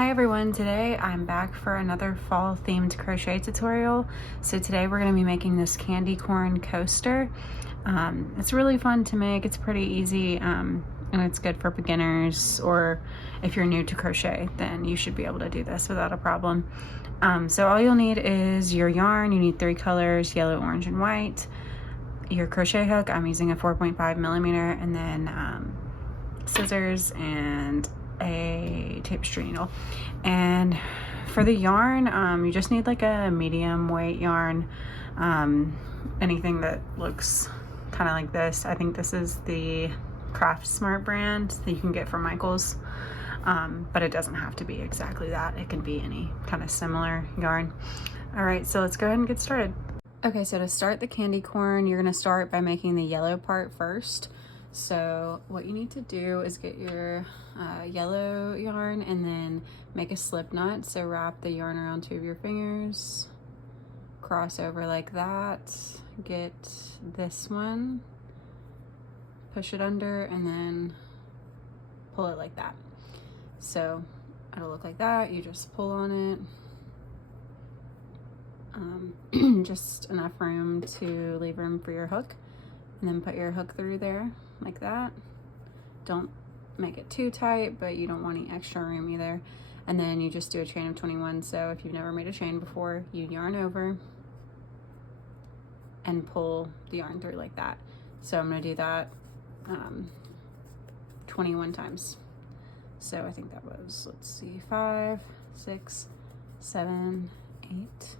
Hi everyone, today I'm back for another fall themed crochet tutorial. So today we're going to be making this candy corn coaster. It's really fun to make, it's pretty easy, and it's good for beginners, or if you're new to crochet then you should be able to do this without a problem. So all you'll need is your yarn. You need 3 colors, yellow, orange, and white. Your crochet hook, I'm using a 4.5 millimeter, and then scissors and a tapestry needle. And for the yarn, you just need like a medium weight yarn, anything that looks kind of like this. I think this is the Craft Smart brand that you can get from Michael's, but it doesn't have to be exactly that. It can be any kind of similar yarn. All right, so let's go ahead and get started. Okay, so to start the candy corn, you're gonna start by making the yellow part first. So what you need to do is get your yellow yarn and then make a slip knot. So wrap the yarn around 2 of your fingers, cross over like that, get this one, push it under, and then pull it like that. So it'll look like that. You just pull on it, just enough room to leave room for your hook, and then put your hook through there like that. Don't make it too tight, but you don't want any extra room either. And then you just do a chain of 21. So if you've never made a chain before, you yarn over and pull the yarn through like that. So I'm going to do that 21 times. So I think that was, let's see, 5, 6, 7, 8.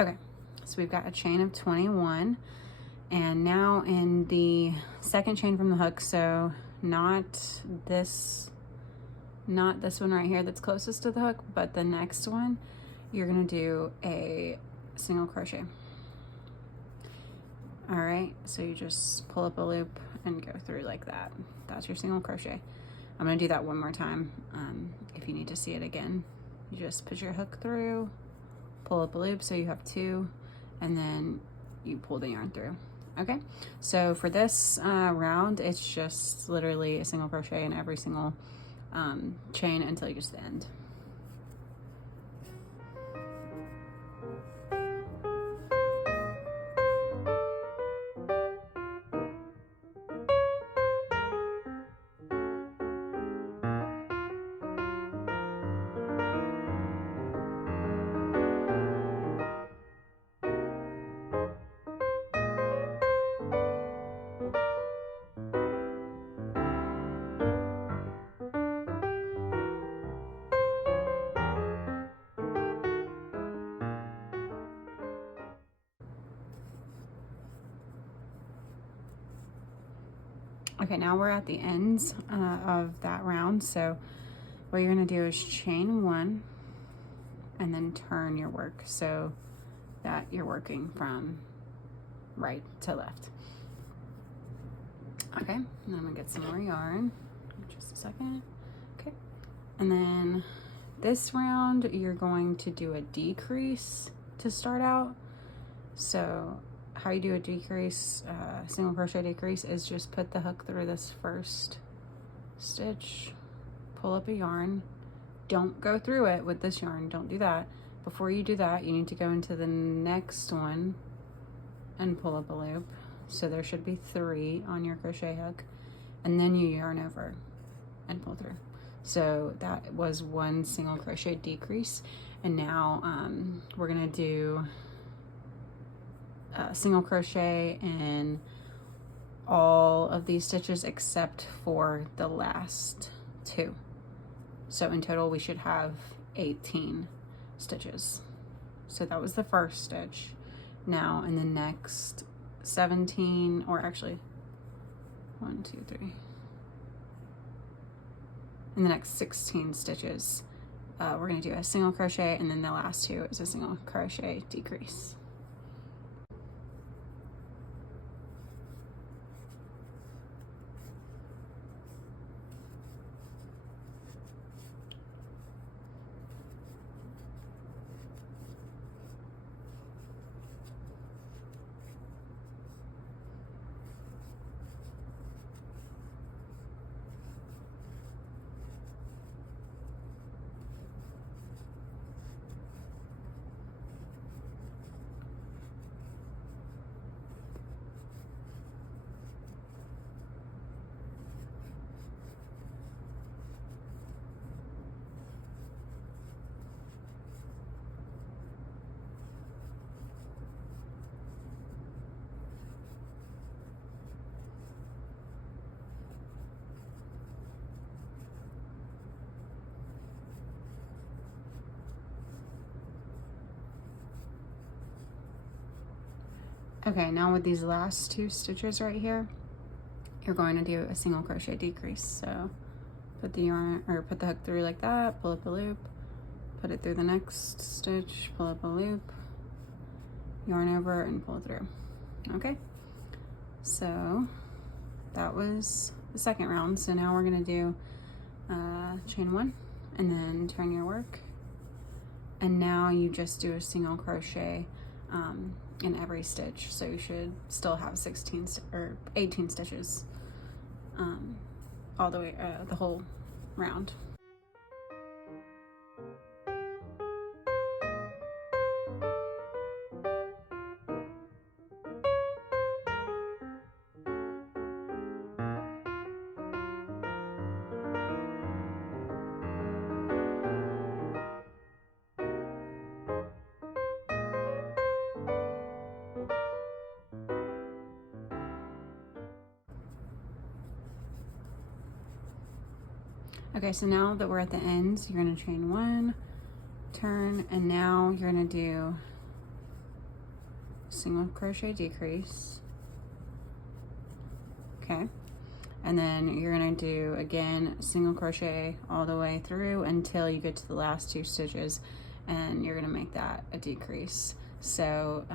Okay, so we've got a chain of 21, and now in the second chain from the hook, so not this one right here that's closest to the hook, but the next one, you're gonna do a single crochet. All right, so you just pull up a loop and go through like that. That's your single crochet. I'm gonna do that one more time. If you need to see it again, you just put your hook through, pull up a loop, so you have 2, and then you pull the yarn through. Okay, so for this round, it's just literally a single crochet in every single chain until you get to the end. Okay, now we're at the ends of that round. So what you're gonna do is chain 1 and then turn your work so that you're working from right to left. Okay, and then I'm gonna get some more yarn. Just a second. Okay, and then this round you're going to do a decrease to start out. So how you do a decrease, single crochet decrease, is just put the hook through this first stitch, pull up a yarn. Don't go through it with this yarn, don't do that. Before you do that, you need to go into the next one and pull up a loop. So there should be 3 on your crochet hook, and then you yarn over and pull through. So that was 1 single crochet decrease, and now we're gonna do single crochet in all of these stitches except for the last 2. So in total we should have 18 stitches. So that was the first stitch. Now in the next 17, or actually 1, 2, 3, in the next 16 stitches, we're going to do a single crochet, and then the last 2 is a single crochet decrease. Okay, now with these last 2 stitches right here, you're going to do a single crochet decrease. So put the yarn, or put the hook through like that, pull up a loop, put it through the next stitch, pull up a loop, yarn over and pull through. Okay, so that was the second round. So now we're gonna do chain 1 and then turn your work, and now you just do a single crochet in every stitch, so you should still have 16 or 18 stitches all the way the whole round. Okay, so now that we're at the ends, you're gonna chain 1, turn, and now you're gonna do single crochet decrease. Okay, and then you're gonna do again single crochet all the way through until you get to the last 2 stitches, and you're gonna make that a decrease. So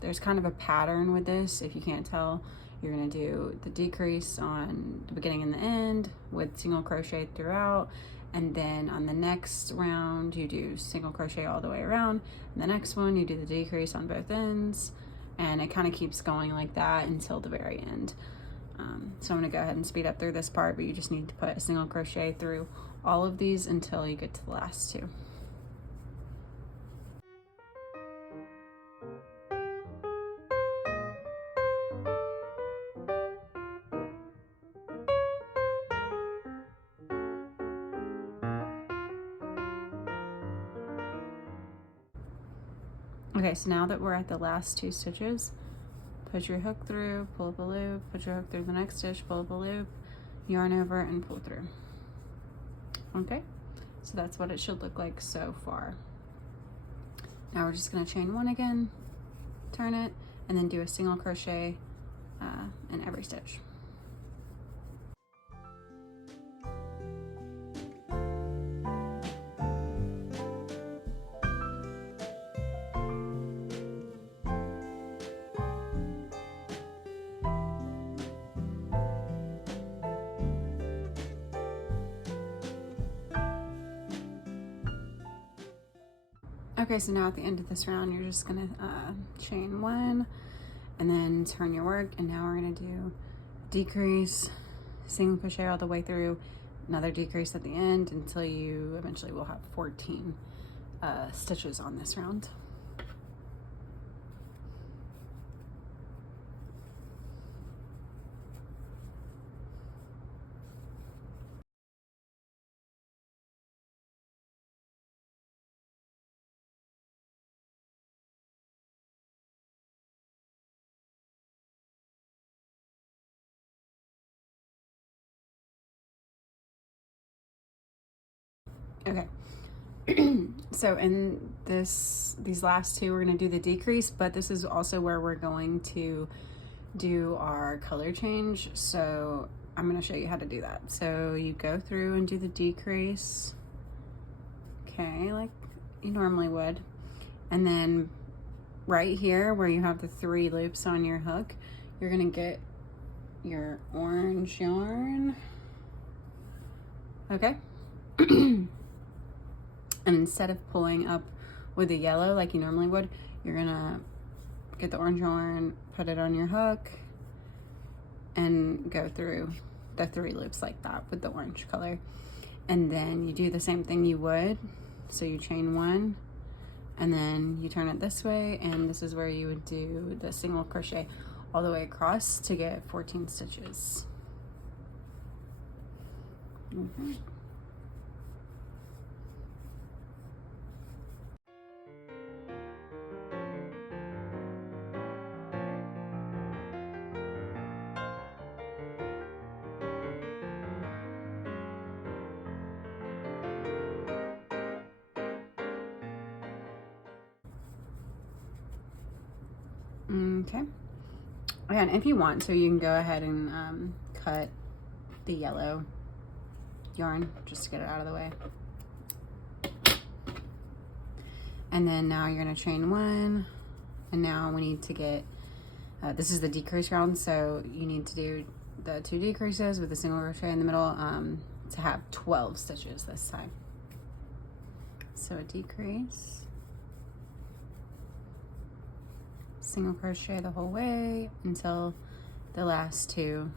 there's kind of a pattern with this. If you can't tell, you're gonna do the decrease on the beginning and the end with single crochet throughout, and then on the next round you do single crochet all the way around, and the next one you do the decrease on both ends, and it kind of keeps going like that until the very end. So I'm gonna go ahead and speed up through this part, but you just need to put a single crochet through all of these until you get to the last 2. Okay, so now that we're at the last 2 stitches, put your hook through, pull up a loop, put your hook through the next stitch, pull up a loop, yarn over and pull through. Okay, so that's what it should look like so far. Now we're just gonna chain 1 again, turn it, and then do a single crochet in every stitch. Okay, so now at the end of this round, you're just gonna chain 1 and then turn your work, and now we're gonna do decrease, single crochet all the way through, another decrease at the end until you eventually will have 14 stitches on this round. Okay, so in these last 2, we're gonna do the decrease, but this is also where we're going to do our color change. So I'm gonna show you how to do that. So you go through and do the decrease, okay, like you normally would. And then right here where you have the 3 loops on your hook, you're gonna get your orange yarn, okay? And instead of pulling up with the yellow like you normally would, you're gonna get the orange yarn, put it on your hook, and go through the 3 loops like that with the orange color. And then you do the same thing you would. So you chain 1, and then you turn it this way, and this is where you would do the single crochet all the way across to get 14 stitches. Okay. Okay. And if you want to, you can go ahead and cut the yellow yarn just to get it out of the way. And then now you're going to chain 1, and now we need to get this is the decrease round, so you need to do the 2 decreases with a single crochet in the middle to have 12 stitches this time. So a decrease, single crochet the whole way until the last 2.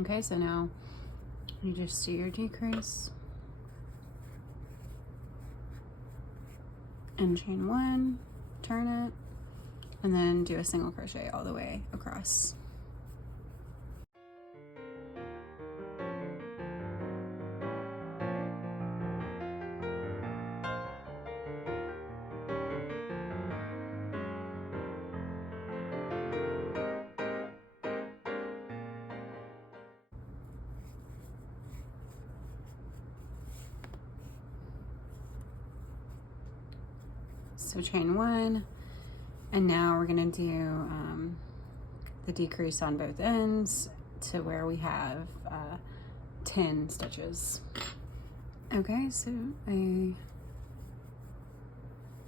Okay, so now you just do your decrease and chain 1, turn it, and then do a single crochet all the way across. So chain 1, and now we're going to do the decrease on both ends to where we have 10 stitches. Okay, so a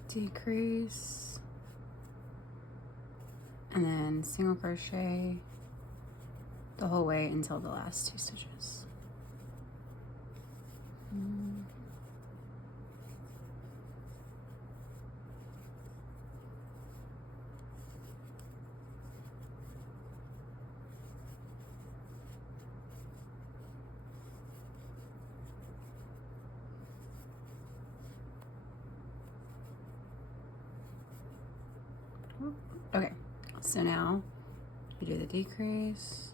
decrease, and then single crochet the whole way until the last 2 stitches. Okay, so now you do the decrease,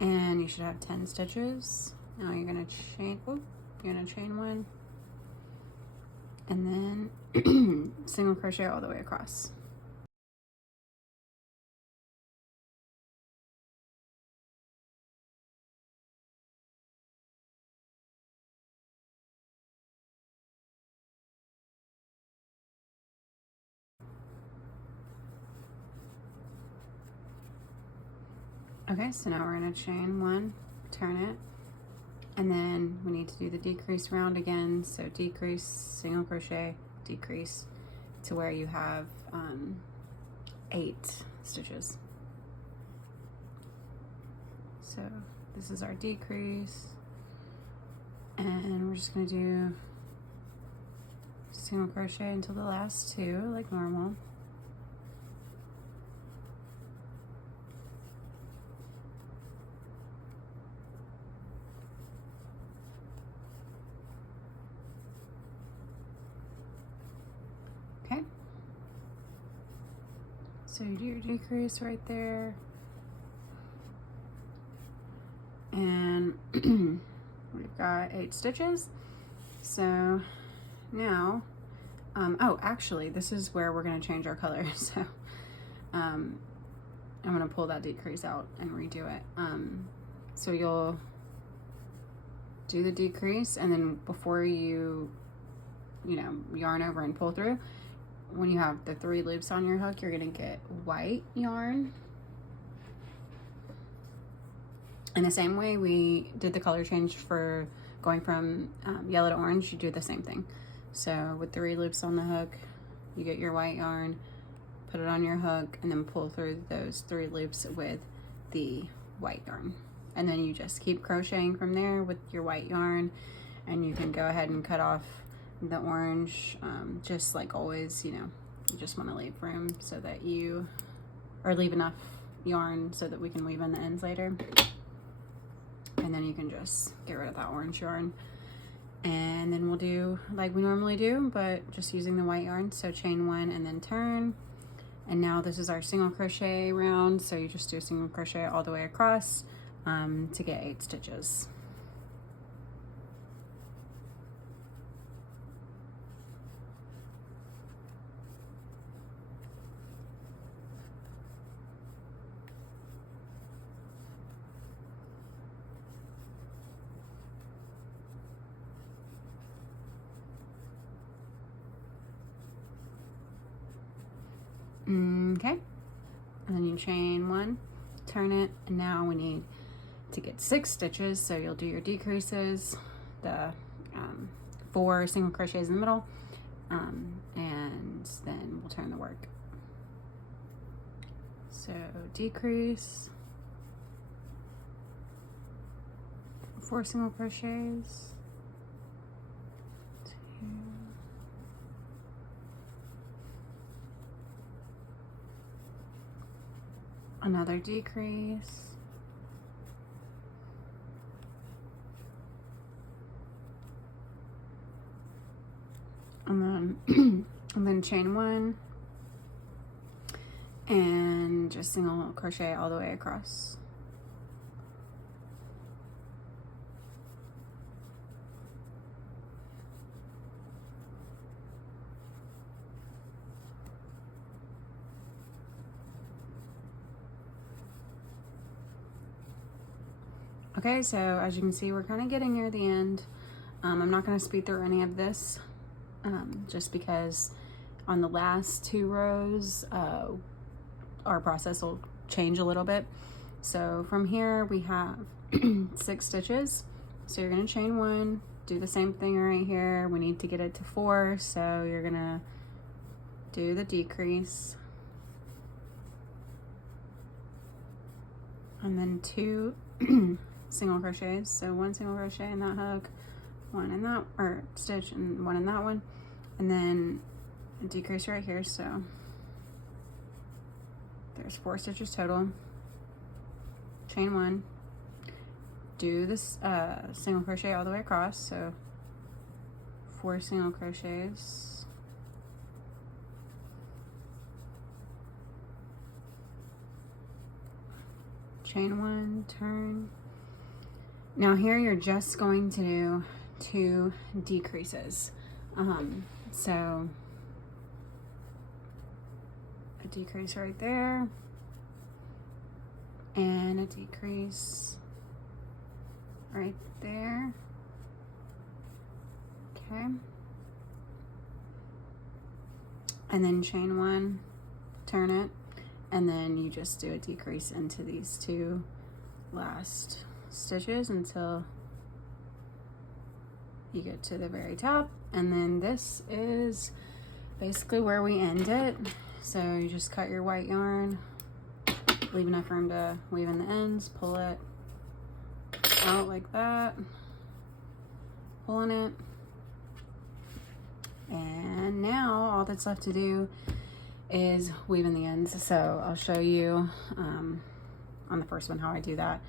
and you should have 10 stitches. Now you're gonna chain, you're gonna chain 1, and then single crochet all the way across. Okay, so now we're gonna chain 1, turn it, and then we need to do the decrease round again. So decrease, single crochet, decrease to where you have 8 stitches. So this is our decrease, and we're just gonna do single crochet until the last 2 like normal. Okay, so you do your decrease right there, and we've got 8 stitches. So now oh, actually this is where we're going to change our color. So I'm going to pull that decrease out and redo it. So you'll do the decrease, and then before you yarn over and pull through, when you have the 3 loops on your hook, you're going to get white yarn. In the same way we did the color change for going from yellow to orange, you do the same thing. So with 3 loops on the hook, you get your white yarn, put it on your hook, and then pull through those 3 loops with the white yarn. And then you just keep crocheting from there with your white yarn, and you can go ahead and cut off the orange, just like always. You just want to leave room so that leave enough yarn so that we can weave in the ends later. And then you can just get rid of that orange yarn, and then we'll do like we normally do, but just using the white yarn. So chain 1 and then turn, and now this is our single crochet round. So you just do a single crochet all the way across, to get 8 stitches. Okay, and then you chain 1, turn it, and now we need to get 6 stitches, so you'll do your decreases, the 4 single crochets in the middle, and then we'll turn the work. So decrease, 4 single crochets, 2, another decrease, and then chain 1 and just single crochet all the way across. Okay, so as you can see, we're kind of getting near the end. I'm not going to speed through any of this, just because on the last 2 rows, our process will change a little bit. So from here, we have 6 stitches. So you're going to chain 1, do the same thing right here. We need to get it to 4, so you're going to do the decrease. And then 2 single crochets, so 1 single crochet in that hook, 1 in that, or stitch, and 1 in that one, and then a decrease right here. So there's 4 stitches total. Chain 1, do this single crochet all the way across, so 4 single crochets, chain 1, turn. Now here you're just going to do 2 decreases. So a decrease right there and a decrease right there. Okay. And then chain 1, turn it, and then you just do a decrease into these 2 last stitches until you get to the very top, and then this is basically where we end it. So you just cut your white yarn, leave enough room to weave in the ends, pull it out like that, pulling it, and now all that's left to do is weave in the ends. So I'll show you on the first one how I do that.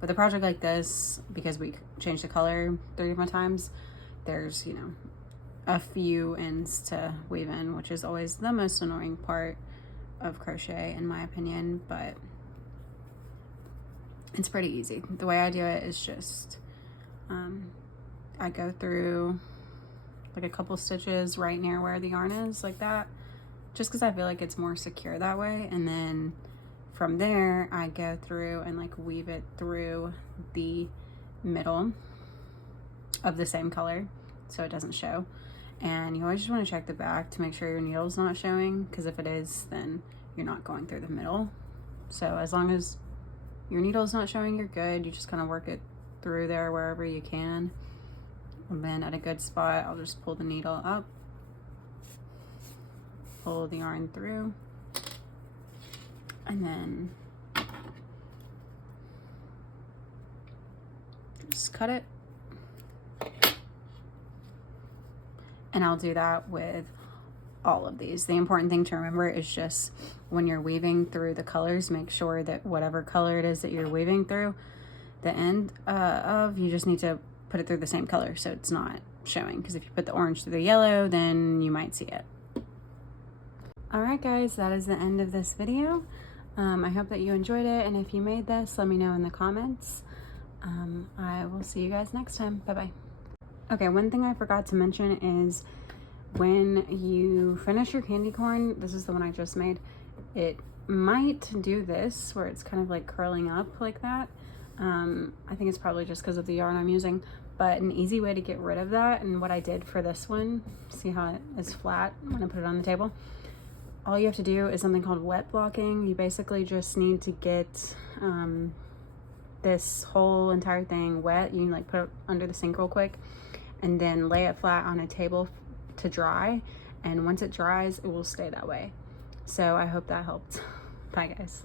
With a project like this, because we changed the color 3 different times, there's, you know, a few ends to weave in, which is always the most annoying part of crochet in my opinion, but it's pretty easy. The way I do it is just I go through like a couple stitches right near where the yarn is, like that, just because I feel like it's more secure that way, and then from there I go through and like weave it through the middle of the same color so it doesn't show. And you always just want to check the back to make sure your needle's not showing, because if it is, then you're not going through the middle. So as long as your needle's not showing, you're good. You just kind of work it through there wherever you can, and then at a good spot I'll just pull the needle up, pull the yarn through, and then just cut it. And I'll do that with all of these. The important thing to remember is just when you're weaving through the colors, make sure that whatever color it is that you're weaving through the end of, you just need to put it through the same color so it's not showing, because if you put the orange through the yellow, then you might see it. Alright guys, that is the end of this video. I hope that you enjoyed it, and if you made this, let me know in the comments. I will see you guys next time. Bye-bye. Okay, one thing I forgot to mention is when you finish your candy corn, this is the one I just made, it might do this where it's kind of like curling up like that. I think it's probably just because of the yarn I'm using, but an easy way to get rid of that, and what I did for this one, see how it is flat when I put it on the table? All you have to do is something called wet blocking. You basically just need to get this whole entire thing wet. You can like put it under the sink real quick and then lay it flat on a table to dry, and once it dries it will stay that way. So I hope that helped. Bye guys.